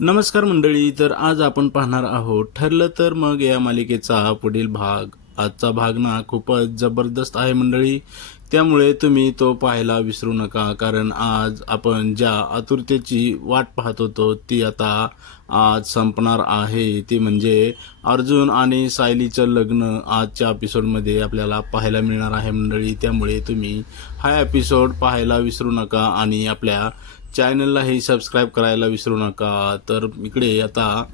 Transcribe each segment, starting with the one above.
नमस्कार मंडळी तर आज आपण पाहणार आहोत ठरलं तर मग या मालिकेचा पुढील भाग. आजचा भाग ना खूपच जबरदस्त आहे मंडळी. त्यामुळे तुम्ही तो पाहायला विसरू नका कारण आज आपण ज्या आतुरतेची वाट पाहत होतो ती आता आज संपणार आहे. ती म्हणजे अर्जुन आणि सायलीचं लग्न आजच्या एपिसोडमध्ये आपल्याला पाहायला मिळणार आहे मंडळी. त्यामुळे तुम्ही हा एपिसोड पाहायला विसरू नका आणि आपल्या चॅनलला हे सबस्क्राईब करायला विसरू नका. तर इकडे आता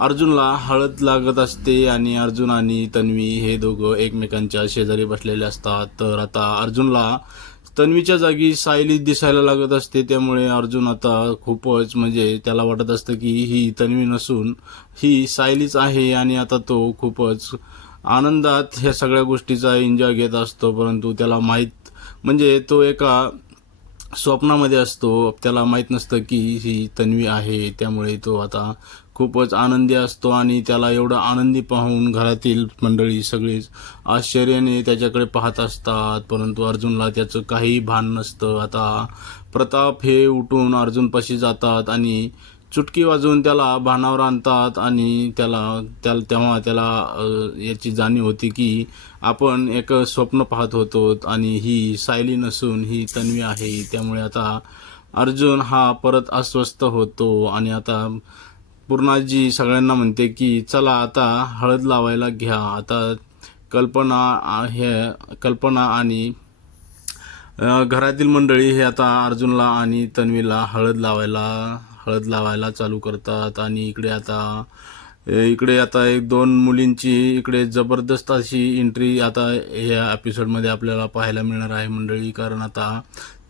अर्जुनला हळद लागत असते आणि अर्जुन आणि तन्वी हे दोघं एकमेकांच्या शेजारी बसलेले असतात. तर आता अर्जुनला तन्वीच्या जागी सायली दिसायला लागत असते. त्यामुळे अर्जुन आता खूपच म्हणजे त्याला वाटत असतं की ही तन्वी नसून ही सायलीच आहे आणि आता तो खूपच आनंदात ह्या सगळ्या गोष्टीचा एन्जॉय घेत असतो. परंतु त्याला माहीत म्हणजे तो एका स्वप्नामध्ये असतो. त्याला माहीत नसतं की ही तन्वी आहे. त्यामुळे तो आता खूपच आनंदी असतो आणि त्याला एवढं आनंदी पाहून घरातील मंडळी सगळीच आश्चर्याने त्याच्याकडे पाहत असतात. परंतु अर्जुनला त्याचं काही भान नसतं. आता प्रताप हे उठून अर्जुनपाशी जातात आणि चुटकी वाजवून त्याला भानावर आणतात आणि त्याला त्याला तेव्हा त्याला याची जाणीव होती की आपण एक स्वप्न पाहत होतो आणि ही सायली नसून ही तन्वी आहे. त्यामुळे आता अर्जुन हा परत अस्वस्थ होतो आणि आता पूर्णाजी सगळ्यांना म्हणते की चला आता हळद लावायला घ्या. आता कल्पना हे कल्पना आणि घरातील मंडळी हे आता अर्जुनला आणि तन्वीला हळद लावायला हळद लावायला चालू करतात. आणि इकडे आता इकडे आता एक दोन मुलींची इकडे जबरदस्त अशी एंट्री आता या एपिसोडमध्ये आपल्याला पाहायला मिळणार आहे मंडळी. कारण आता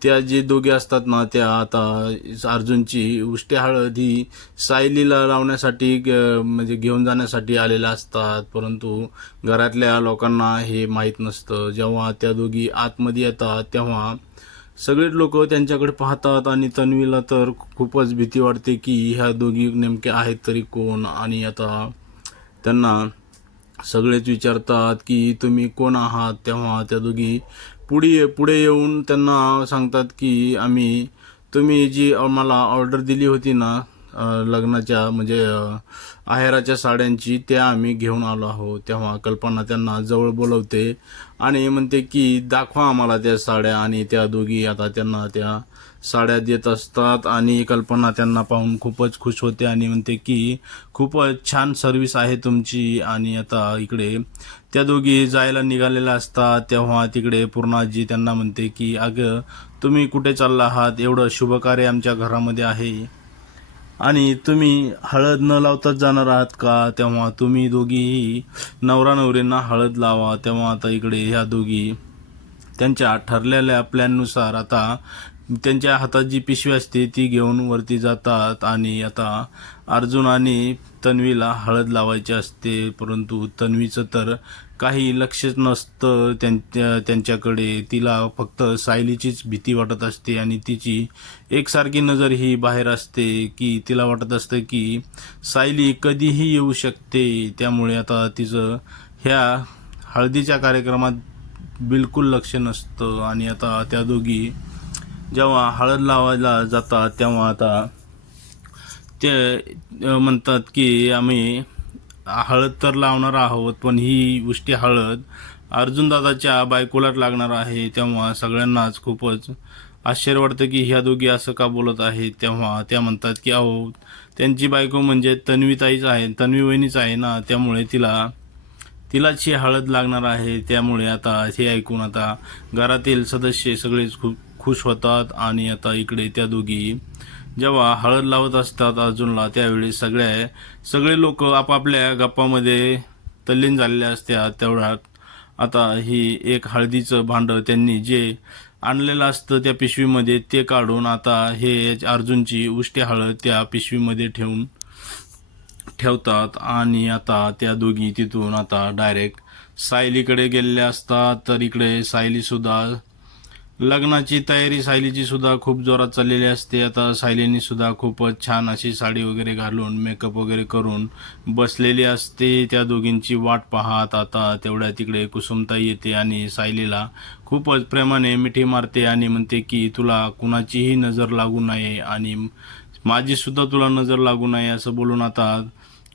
त्या जे दोघे असतात ना त्या आता अर्जुनची उष्टी हळद ही सायलीला लावण्यासाठी ग- म्हणजे घेऊन जाण्यासाठी आलेल्या असतात. परंतु घरातल्या लोकांना हे माहीत नसतं. जेव्हा त्या दोघी आतमध्ये येतात तेव्हा सगळेच लोक त्यांच्याकडे पाहतात आणि तन्वीला तर खूपच भीती वाटते की ह्या दोघी नेमक्या आहेत तरी कोण? आणि आता त्यांना सगळेच विचारतात की तुम्ही कोण आहात? तेव्हा त्या दोघी पुढे पुढे येऊन त्यांना सांगतात की आम्ही तुम्ही जी मला ऑर्डर दिली होती ना लग्नाच्या म्हणजे आहेराच्या साड्यांची त्या आम्ही घेऊन आलो आहोत. तेव्हा कल्पना त्यांना जवळ बोलवते आणि म्हणते की दाखवा आम्हाला त्या साड्या. आणि त्या दोघी आता त्यांना त्या साड्या देत असतात आणि कल्पना त्यांना पाहून खूपच खुश होते आणि म्हणते की खूपच छान सर्विस आहे तुमची. आणि आता इकडे त्या दोघी जायला निघालेल्या असतात. तेव्हा तिकडे पूर्णाजी त्यांना म्हणते की अगं तुम्ही कुठे चालला आहात? एवढं शुभकार्य आमच्या घरामध्ये आहे. आणि तुम्ही हळद न लावताच जाणार आहात का? तेव्हा तुम्ही दोघीही नवरा नवरींना हळद लावा. तेव्हा आता इकडे ह्या दोघी त्यांच्या ठरलेल्या प्लॅननुसार आता त्यांच्या हातात जी पिशवी असते ती घेऊन वरती जातात आणि आता अर्जुन आणि तन्वीला हळद लावायची असते परंतु तन्वीचं तर काही लक्षच नसतं त्यांच्या त्यांच्याकडे. तिला फक्त सायलीचीच भीती वाटत असते आणि तिची एकसारखी नजर ही बाहेर असते की तिला वाटत असतं की सायली कधीही येऊ शकते. त्यामुळे आता तिचं ह्या हळदीच्या कार्यक्रमात बिलकुल लक्ष नसतं आणि आता त्या दोघी जेव्हा हळद लावायला जातात तेव्हा आता ते म्हणतात की आम्ही हळद तर लावणार आहोत पण ही उष्टी हळद अर्जुनदादाच्या बायकोलाच लागणार आहे तेव्हा सगळ्यांनाच खूपच आश्चर्य वाटतं की ह्या दोघी असं का बोलत आहेत. तेव्हा त्या म्हणतात की अहो त्यांची बायको म्हणजे तन्वीताईच आहे तन्वी वहिनीच आहे ना त्यामुळे तिला तिलाच ही हळद लागणार आहे. त्यामुळे आता हे ऐकून आता घरातील सदस्य सगळेच खूप खुश होतात आणि आता इकडे त्या दोघी जेव्हा हळद लावत असतात अर्जुनला त्यावेळी सगळ्या सगळे लोक आपापल्या गप्पामध्ये तल्लीन झालेले असतात. तेवढ्यात आता ही एक हळदीचं भांडं त्यांनी जे आणलेलं असतं त्या पिशवीमध्ये ते काढून आता हे अर्जुनची उष्टी हळद त्या पिशवीमध्ये ठेवून ठेवतात. आणि आता त्या दोघी तिथून आता डायरेक्ट सायलीकडे गेलेल्या असतात. तर इकडे सायलीसुद्धा लग्नाची तयारी सायलीची सुद्धा खूप जोरात चाललेली असते. आता सायलीनी सुद्धा खूपच छान अशी साडी वगैरे घालून मेकअप वगैरे करून बसलेली असते. त्या दोघींची वाट पाहत आता तेवढ्या तिकडे कुसुमताई येते आणि सायलीला खूपच प्रेमाने मिठी मारते आणि म्हणते की तुला कुणाचीही नजर लागू नये आणि माझीसुद्धा तुला नजर लागू नये असं बोलून आता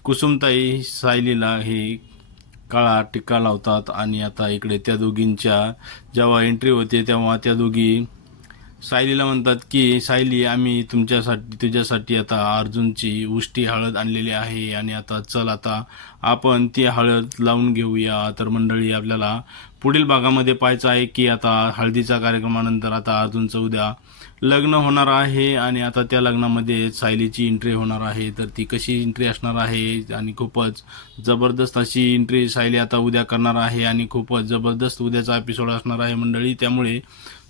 कुसुमताई सायलीला हे काळा टिक्का लावतात आणि आता इकडे त्या दोघींच्या जेव्हा एंट्री होते तेव्हा त्या दोघी सायलीला म्हणतात की सायली आम्ही तुमच्यासाठी तुझ्यासाठी आता अर्जुनची उष्टी हळद आणलेली आहे आणि आता चल आता आपण ती हळद लावून घेऊया. तर मंडळी आपल्याला पुढील भागामध्ये पाहायचं आहे की आता हळदीच्या कार्यक्रमानंतर आता अर्जुनचं उद्या लग्न होणार आहे आणि आता त्या लग्नामध्ये सायलीची एंट्री होणार आहे तर ती कशी एंट्री असणार आहे आणि खूपच जबरदस्त अशी एंट्री सायली आता उद्या करणार आहे आणि खूपच जबरदस्त उद्याचा एपिसोड असणार आहे मंडळी. त्यामुळे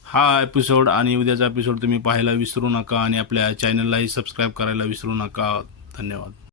हा एपिसोड आणि उद्याचा एपिसोड तुम्ही पाहायला विसरू नका आणि आपल्या चॅनललाही सबस्क्राईब करायला विसरू नका. धन्यवाद.